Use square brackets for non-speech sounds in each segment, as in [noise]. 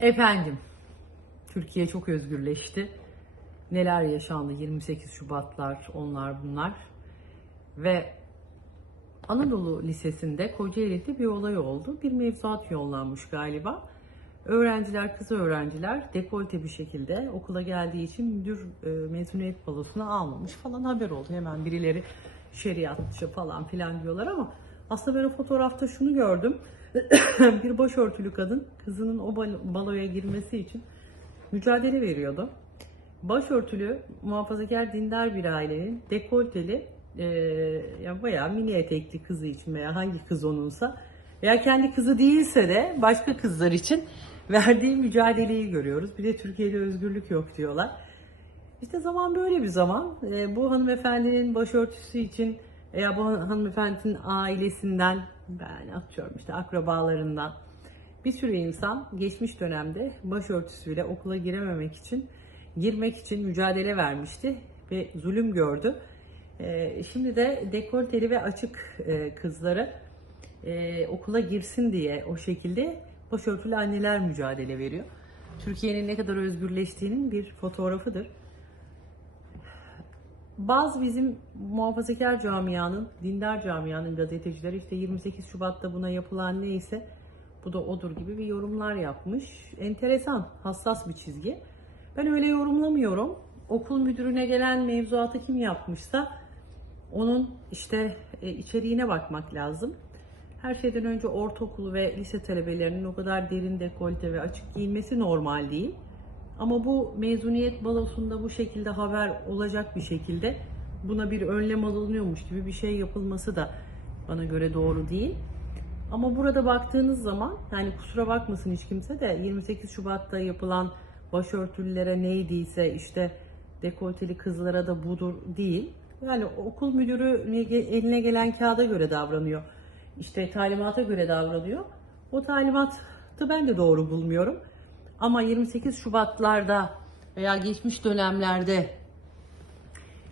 Efendim, Türkiye çok özgürleşti. Neler yaşandı 28 Şubatlar, onlar bunlar. Ve Anadolu Lisesi'nde Kocaeli'de bir olay oldu. Bir mevzuat yollanmış galiba. Öğrenciler, kız öğrenciler dekolte bir şekilde okula geldiği için müdür e, mezuniyet balosuna almamış falan haber oldu. Hemen birileri şeriatçı falan filan diyorlar ama aslında ben o fotoğrafta şunu gördüm. [coughs] bir başörtülü kadın kızının o bal- baloya girmesi için mücadele veriyordu. Başörtülü muhafazakar dindar bir ailenin dekolteli e, ya bayağı mini etekli kızı için veya hangi kız onunsa veya kendi kızı değilse de başka kızlar için verdiği mücadeleyi görüyoruz. Bir de Türkiye'de özgürlük yok diyorlar. İşte zaman böyle bir zaman. E, bu hanımefendinin başörtüsü için veya bu hanımefendinin ailesinden ben atıyorum işte akrabalarından bir sürü insan geçmiş dönemde başörtüsüyle okula girememek için girmek için mücadele vermişti ve zulüm gördü. E, şimdi de dekolteli ve açık e, kızları e, okula girsin diye o şekilde başörtülü anneler mücadele veriyor. Türkiye'nin ne kadar özgürleştiğinin bir fotoğrafıdır. Bazı bizim muhafazakar camianın, dindar camianın gazetecileri işte 28 Şubat'ta buna yapılan neyse bu da odur gibi bir yorumlar yapmış. Enteresan, hassas bir çizgi. Ben öyle yorumlamıyorum. Okul müdürüne gelen mevzuatı kim yapmışsa onun işte e, içeriğine bakmak lazım. Her şeyden önce ortaokul ve lise talebelerinin o kadar derin dekolte ve açık giyinmesi normal değil. Ama bu mezuniyet balosunda bu şekilde haber olacak bir şekilde buna bir önlem alınıyormuş gibi bir şey yapılması da bana göre doğru değil. Ama burada baktığınız zaman yani kusura bakmasın hiç kimse de 28 Şubat'ta yapılan başörtülülere neydiyse işte dekolteli kızlara da budur değil. Yani okul müdürü eline gelen kağıda göre davranıyor. İşte talimata göre davranıyor. O talimatı ben de doğru bulmuyorum. Ama 28 Şubatlarda veya geçmiş dönemlerde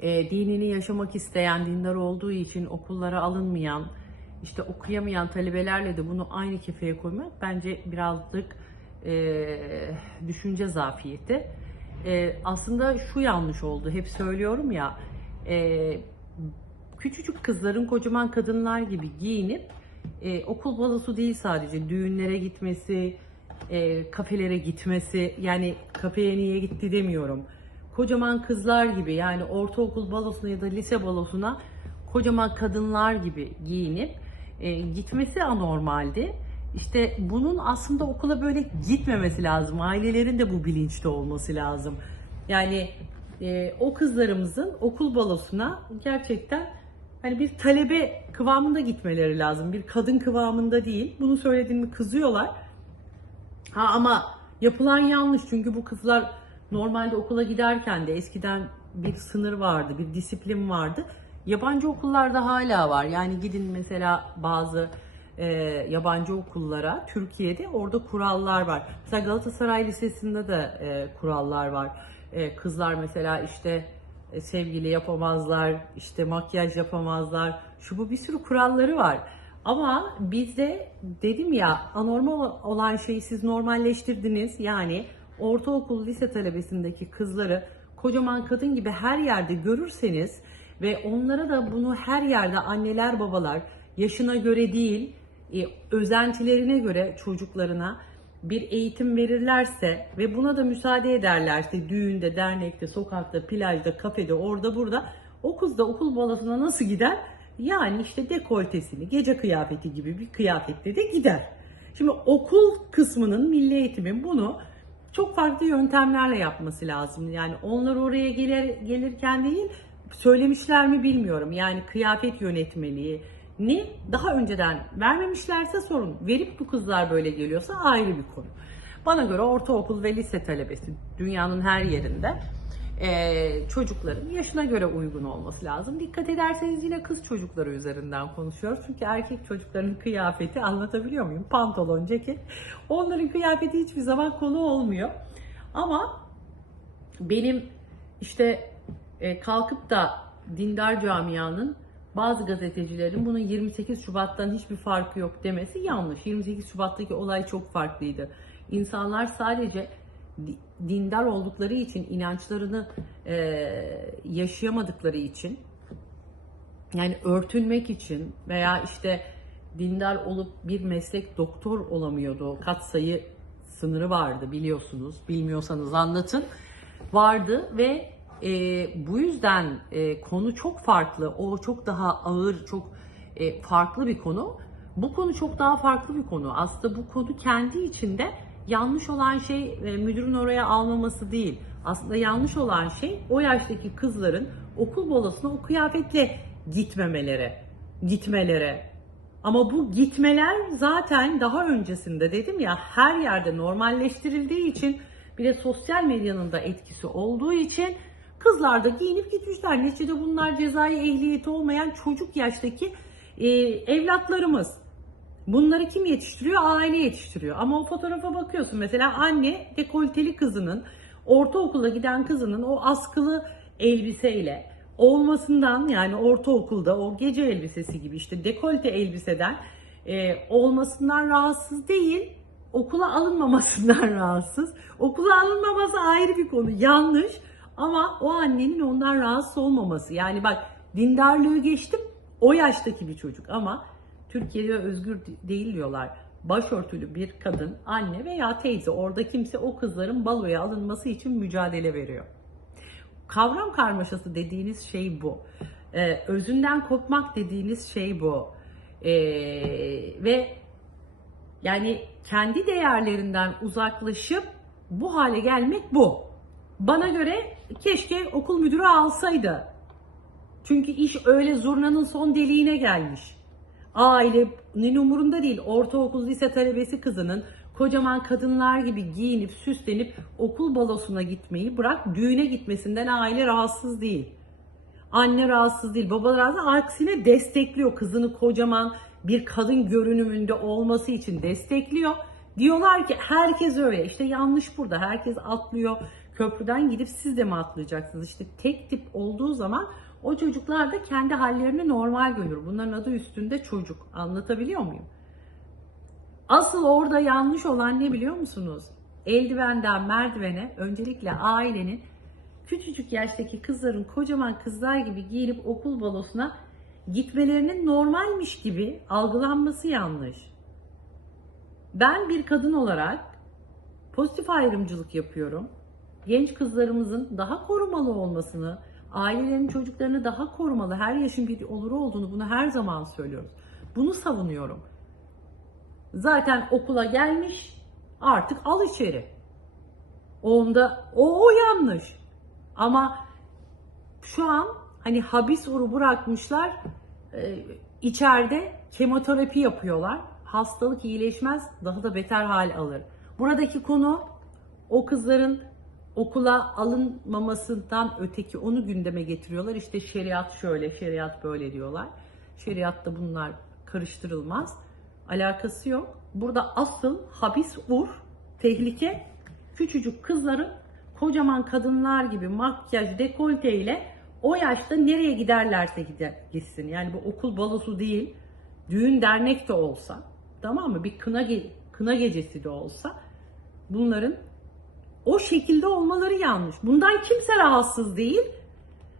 e, dinini yaşamak isteyen, dindar olduğu için okullara alınmayan, işte okuyamayan talebelerle de bunu aynı kefeye koymak bence birazcık e, düşünce zafiyeti. E, aslında şu yanlış oldu, hep söylüyorum ya, e, küçücük kızların kocaman kadınlar gibi giyinip e, okul balosu değil sadece düğünlere gitmesi, e, kafelere gitmesi yani kafeye niye gitti demiyorum. Kocaman kızlar gibi yani ortaokul balosuna ya da lise balosuna kocaman kadınlar gibi giyinip e, gitmesi anormaldi. İşte bunun aslında okula böyle gitmemesi lazım. Ailelerin de bu bilinçte olması lazım. Yani e, o kızlarımızın okul balosuna gerçekten hani bir talebe kıvamında gitmeleri lazım. Bir kadın kıvamında değil. Bunu söylediğimi kızıyorlar. Ha ama yapılan yanlış çünkü bu kızlar normalde okula giderken de eskiden bir sınır vardı, bir disiplin vardı. Yabancı okullarda hala var. Yani gidin mesela bazı e, yabancı okullara Türkiye'de orada kurallar var. Mesela Galatasaray Lisesi'nde de e, kurallar var. E, kızlar mesela işte e, sevgili yapamazlar, işte makyaj yapamazlar. Şu bu bir sürü kuralları var. Ama bizde dedim ya anormal olan şeyi siz normalleştirdiniz. Yani ortaokul lise talebesindeki kızları kocaman kadın gibi her yerde görürseniz ve onlara da bunu her yerde anneler babalar yaşına göre değil e, özentilerine göre çocuklarına bir eğitim verirlerse ve buna da müsaade ederlerse düğünde, dernekte, sokakta, plajda, kafede, orada burada o kız da okul balosuna nasıl gider? Yani işte dekoltesini, gece kıyafeti gibi bir kıyafetle de gider. Şimdi okul kısmının milli eğitimin bunu çok farklı yöntemlerle yapması lazım. Yani onlar oraya gelir, gelirken değil söylemişler mi bilmiyorum. Yani kıyafet yönetmeliği ni daha önceden vermemişlerse sorun. Verip bu kızlar böyle geliyorsa ayrı bir konu. Bana göre ortaokul ve lise talebesi dünyanın her yerinde e, çocukların yaşına göre uygun olması lazım. Dikkat ederseniz yine kız çocukları üzerinden konuşuyoruz. Çünkü erkek çocukların kıyafeti anlatabiliyor muyum? Pantolon, ceket. Onların kıyafeti hiçbir zaman konu olmuyor. Ama benim işte e, kalkıp da dindar camianın bazı gazetecilerin bunun 28 Şubat'tan hiçbir farkı yok demesi yanlış. 28 Şubat'taki olay çok farklıydı. İnsanlar sadece dindar oldukları için, inançlarını eee, yaşayamadıkları için, yani örtünmek için veya işte dindar olup bir meslek doktor olamıyordu. Kat sayı sınırı vardı biliyorsunuz. Bilmiyorsanız anlatın. Vardı ve e, bu yüzden e, konu çok farklı. O çok daha ağır, çok e, farklı bir konu. Bu konu çok daha farklı bir konu. Aslında bu konu kendi içinde yanlış olan şey e, müdürün oraya almaması değil. Aslında yanlış olan şey o yaştaki kızların okul bolasına o kıyafetle gitmemeleri, gitmeleri. Ama bu gitmeler zaten daha öncesinde dedim ya her yerde normalleştirildiği için bir de sosyal medyanın da etkisi olduğu için kızlar da giyinip gitmişler. Neticede bunlar cezai ehliyeti olmayan çocuk yaştaki e, evlatlarımız. Bunları kim yetiştiriyor? Aile yetiştiriyor. Ama o fotoğrafa bakıyorsun mesela anne dekolteli kızının, ortaokula giden kızının o askılı elbiseyle olmasından yani ortaokulda o gece elbisesi gibi işte dekolte elbiseden e, olmasından rahatsız değil, okula alınmamasından [laughs] rahatsız. Okula alınmaması ayrı bir konu, yanlış. Ama o annenin ondan rahatsız olmaması. Yani bak dindarlığı geçtim, o yaştaki bir çocuk ama Türkiye'de özgür değil diyorlar. Başörtülü bir kadın, anne veya teyze orada kimse o kızların baloya alınması için mücadele veriyor. Kavram karmaşası dediğiniz şey bu. Ee, özünden kopmak dediğiniz şey bu. Ee, ve yani kendi değerlerinden uzaklaşıp bu hale gelmek bu. Bana göre keşke okul müdürü alsaydı. Çünkü iş öyle zurnanın son deliğine gelmiş. Ailenin umurunda değil. Ortaokul lise talebesi kızının kocaman kadınlar gibi giyinip süslenip okul balosuna gitmeyi bırak düğüne gitmesinden aile rahatsız değil. Anne rahatsız değil, baba rahatsız aksine destekliyor kızını kocaman bir kadın görünümünde olması için destekliyor. Diyorlar ki herkes öyle. İşte yanlış burada. Herkes atlıyor. Köprüden gidip siz de mi atlayacaksınız? İşte tek tip olduğu zaman o çocuklar da kendi hallerini normal görür. Bunların adı üstünde çocuk. Anlatabiliyor muyum? Asıl orada yanlış olan ne biliyor musunuz? Eldivenden merdivene öncelikle ailenin küçücük yaştaki kızların kocaman kızlar gibi giyinip okul balosuna gitmelerinin normalmiş gibi algılanması yanlış. Ben bir kadın olarak pozitif ayrımcılık yapıyorum. Genç kızlarımızın daha korumalı olmasını, ailelerin çocuklarını daha korumalı, her yaşın bir oluru olduğunu bunu her zaman söylüyoruz. Bunu savunuyorum. Zaten okula gelmiş, artık al içeri. Onda o, o yanlış. Ama şu an hani habis uru bırakmışlar, e, içeride kemoterapi yapıyorlar. Hastalık iyileşmez, daha da beter hal alır. Buradaki konu o kızların okula alınmamasından öteki onu gündeme getiriyorlar. İşte şeriat şöyle, şeriat böyle diyorlar. Şeriatta bunlar karıştırılmaz. Alakası yok. Burada asıl habis ur, tehlike küçücük kızların kocaman kadınlar gibi makyaj, dekolte ile o yaşta nereye giderlerse gider, gitsin. Yani bu okul balosu değil, düğün dernek de olsa, tamam mı? Bir kına ge- kına gecesi de olsa bunların o şekilde olmaları yanlış. Bundan kimse rahatsız değil.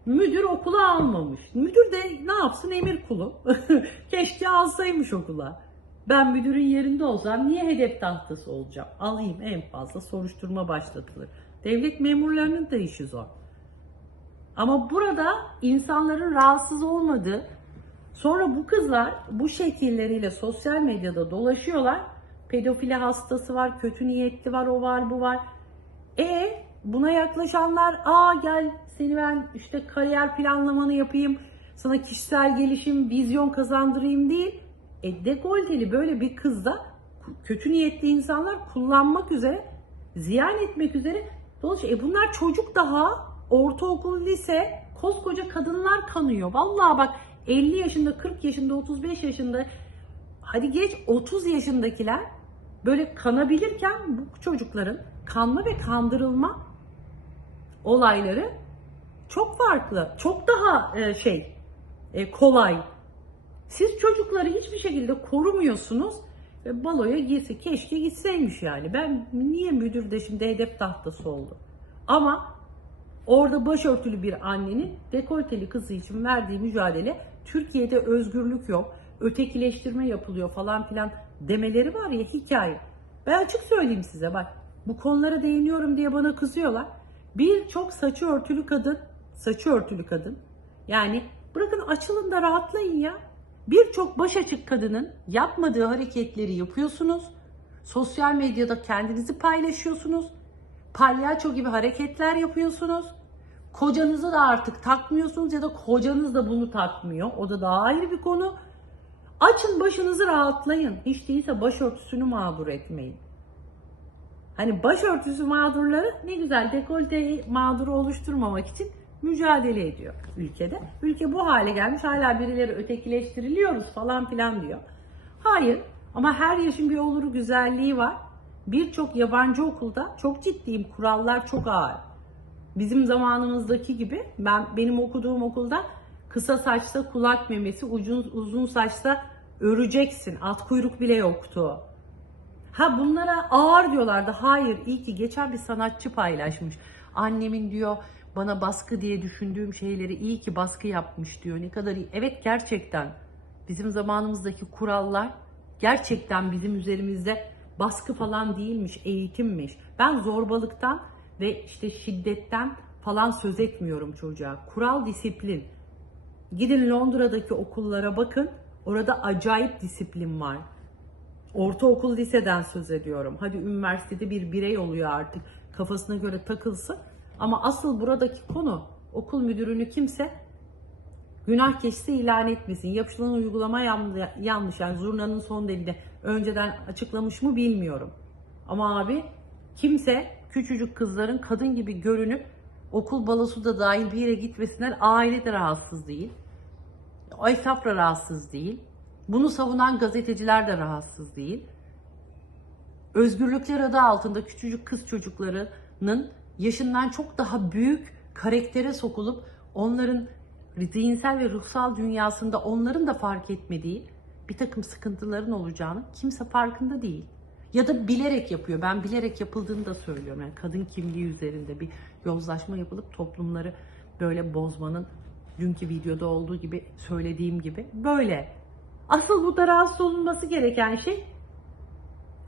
Müdür okula almamış. Müdür de ne yapsın emir kulu. [laughs] Keşke alsaymış okula. Ben müdürün yerinde olsam niye hedef tahtası olacağım? Alayım en fazla soruşturma başlatılır. Devlet memurlarının da işi zor. Ama burada insanların rahatsız olmadığı, sonra bu kızlar bu şekilleriyle sosyal medyada dolaşıyorlar. Pedofili hastası var, kötü niyetli var, o var, bu var. E buna yaklaşanlar, aa gel seni ben işte kariyer planlamanı yapayım, sana kişisel gelişim, vizyon kazandırayım değil. E dekolteli böyle bir kızda kötü niyetli insanlar kullanmak üzere, ziyan etmek üzere dolaşıyor. E bunlar çocuk daha, ortaokul, lise, koskoca kadınlar kanıyor. Vallahi bak 50 yaşında, 40 yaşında, 35 yaşında, hadi geç 30 yaşındakiler böyle kanabilirken bu çocukların kanma ve kandırılma olayları çok farklı. Çok daha e, şey e, kolay. Siz çocukları hiçbir şekilde korumuyorsunuz ve baloya gitse keşke gitseymiş yani. Ben niye müdür de şimdi hedef tahtası oldu? Ama orada başörtülü bir annenin dekolteli kızı için verdiği mücadele Türkiye'de özgürlük yok, ötekileştirme yapılıyor falan filan demeleri var ya hikaye. Ben açık söyleyeyim size bak bu konulara değiniyorum diye bana kızıyorlar. Birçok saçı örtülü kadın, saçı örtülü kadın yani bırakın açılın da rahatlayın ya. Birçok baş açık kadının yapmadığı hareketleri yapıyorsunuz. Sosyal medyada kendinizi paylaşıyorsunuz. Palyaço gibi hareketler yapıyorsunuz. Kocanızı da artık takmıyorsunuz ya da kocanız da bunu takmıyor. O da daha ayrı bir konu. Açın başınızı rahatlayın. Hiç değilse başörtüsünü mağdur etmeyin. Hani başörtüsü mağdurları ne güzel dekolte mağduru oluşturmamak için mücadele ediyor ülkede. Ülke bu hale gelmiş hala birileri ötekileştiriliyoruz falan filan diyor. Hayır ama her yaşın bir oluru güzelliği var. Birçok yabancı okulda çok ciddiyim kurallar çok ağır. Bizim zamanımızdaki gibi ben benim okuduğum okulda kısa saçta kulak memesi, uzun, uzun saçta öreceksin. At kuyruk bile yoktu. Ha bunlara ağır diyorlardı. Hayır iyi ki geçen bir sanatçı paylaşmış. Annemin diyor bana baskı diye düşündüğüm şeyleri iyi ki baskı yapmış diyor. Ne kadar iyi. Evet gerçekten bizim zamanımızdaki kurallar gerçekten bizim üzerimizde baskı falan değilmiş, eğitimmiş. Ben zorbalıktan ve işte şiddetten falan söz etmiyorum çocuğa. Kural disiplin. Gidin Londra'daki okullara bakın. Orada acayip disiplin var. Ortaokul liseden söz ediyorum. Hadi üniversitede bir birey oluyor artık. Kafasına göre takılsın. Ama asıl buradaki konu okul müdürünü kimse günah keçisi ilan etmesin. Yapılan uygulama yan- yanlış. Yani zurnanın son delinde önceden açıklamış mı bilmiyorum. Ama abi kimse küçücük kızların kadın gibi görünüp okul balosu da dahil bir yere gitmesinden aile de rahatsız değil. Aysaf da rahatsız değil. Bunu savunan gazeteciler de rahatsız değil. Özgürlükler adı altında küçücük kız çocuklarının yaşından çok daha büyük karaktere sokulup onların zihinsel ve ruhsal dünyasında onların da fark etmediği bir takım sıkıntıların olacağını kimse farkında değil. Ya da bilerek yapıyor. Ben bilerek yapıldığını da söylüyorum. Yani kadın kimliği üzerinde bir yozlaşma yapılıp toplumları böyle bozmanın dünkü videoda olduğu gibi söylediğim gibi böyle. Asıl burada rahatsız olunması gereken şey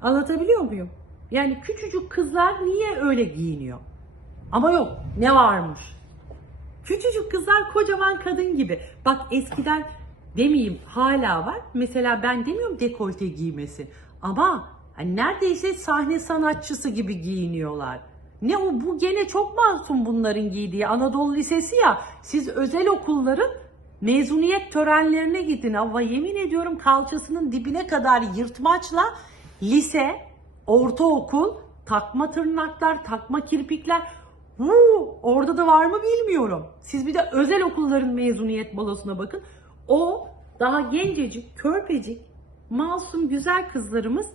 anlatabiliyor muyum? Yani küçücük kızlar niye öyle giyiniyor? Ama yok ne varmış? Küçücük kızlar kocaman kadın gibi. Bak eskiden demeyeyim hala var. Mesela ben demiyorum dekolte giymesi. Ama hani neredeyse sahne sanatçısı gibi giyiniyorlar. Ne o bu gene çok masum bunların giydiği Anadolu Lisesi ya. Siz özel okulların mezuniyet törenlerine gidin. Ama yemin ediyorum kalçasının dibine kadar yırtmaçla lise, ortaokul, takma tırnaklar, takma kirpikler. Huu, orada da var mı bilmiyorum. Siz bir de özel okulların mezuniyet balosuna bakın. O daha gencecik, körpecik, masum güzel kızlarımız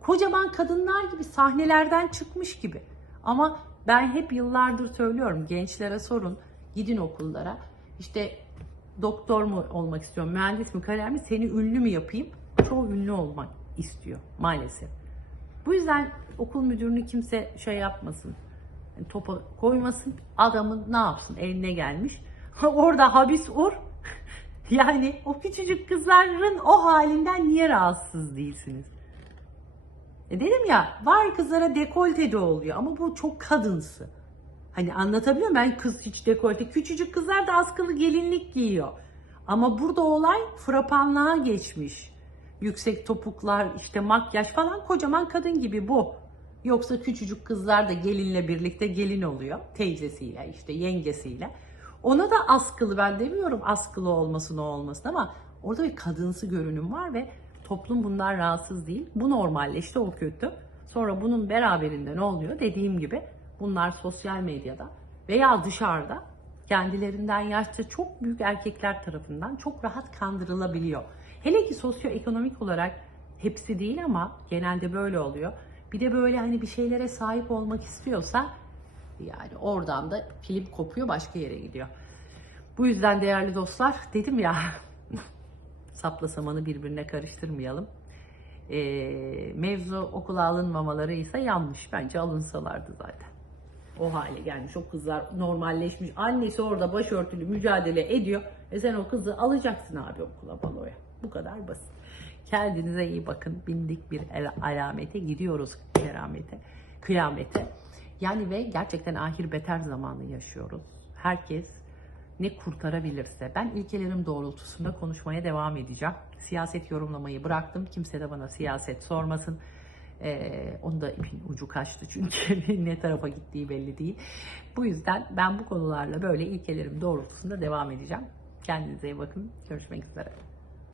kocaman kadınlar gibi sahnelerden çıkmış gibi. Ama ben hep yıllardır söylüyorum gençlere sorun gidin okullara. İşte doktor mu olmak istiyorum, mühendis mi, kariyer mi seni ünlü mü yapayım? Çoğu ünlü olmak istiyor maalesef. Bu yüzden okul müdürünü kimse şey yapmasın. Topa koymasın. Adamın ne yapsın eline gelmiş. [laughs] Orada habis ur. [laughs] yani o küçücük kızların o halinden niye rahatsız değilsiniz? E dedim ya var kızlara dekolte de oluyor ama bu çok kadınsı. Hani anlatabiliyor muyum? Ben kız hiç dekolte. Küçücük kızlar da askılı gelinlik giyiyor. Ama burada olay frapanlığa geçmiş. Yüksek topuklar, işte makyaj falan kocaman kadın gibi bu. Yoksa küçücük kızlar da gelinle birlikte gelin oluyor. Teyzesiyle işte yengesiyle. Ona da askılı ben demiyorum askılı olmasın o olmasın ama orada bir kadınsı görünüm var ve toplum bundan rahatsız değil. Bu normalleşti o kötü. Sonra bunun beraberinde ne oluyor? Dediğim gibi bunlar sosyal medyada veya dışarıda kendilerinden yaşça çok büyük erkekler tarafından çok rahat kandırılabiliyor. Hele ki sosyoekonomik olarak hepsi değil ama genelde böyle oluyor. Bir de böyle hani bir şeylere sahip olmak istiyorsa yani oradan da film kopuyor başka yere gidiyor. Bu yüzden değerli dostlar dedim ya [laughs] sapla samanı birbirine karıştırmayalım. Ee, mevzu okula alınmamaları ise yanlış. Bence alınsalardı zaten. O hale gelmiş. O kızlar normalleşmiş. Annesi orada başörtülü mücadele ediyor. E sen o kızı alacaksın abi okula baloya. Bu kadar basit. Kendinize iyi bakın. Bindik bir alamete gidiyoruz keramete, kıyamete. Yani ve gerçekten ahir beter zamanı yaşıyoruz. Herkes ne kurtarabilirse. Ben ilkelerim doğrultusunda konuşmaya devam edeceğim. Siyaset yorumlamayı bıraktım. Kimse de bana siyaset sormasın. Ee, onda ipin ucu kaçtı çünkü [laughs] ne tarafa gittiği belli değil. Bu yüzden ben bu konularla böyle ilkelerim doğrultusunda devam edeceğim. Kendinize iyi bakın. Görüşmek üzere.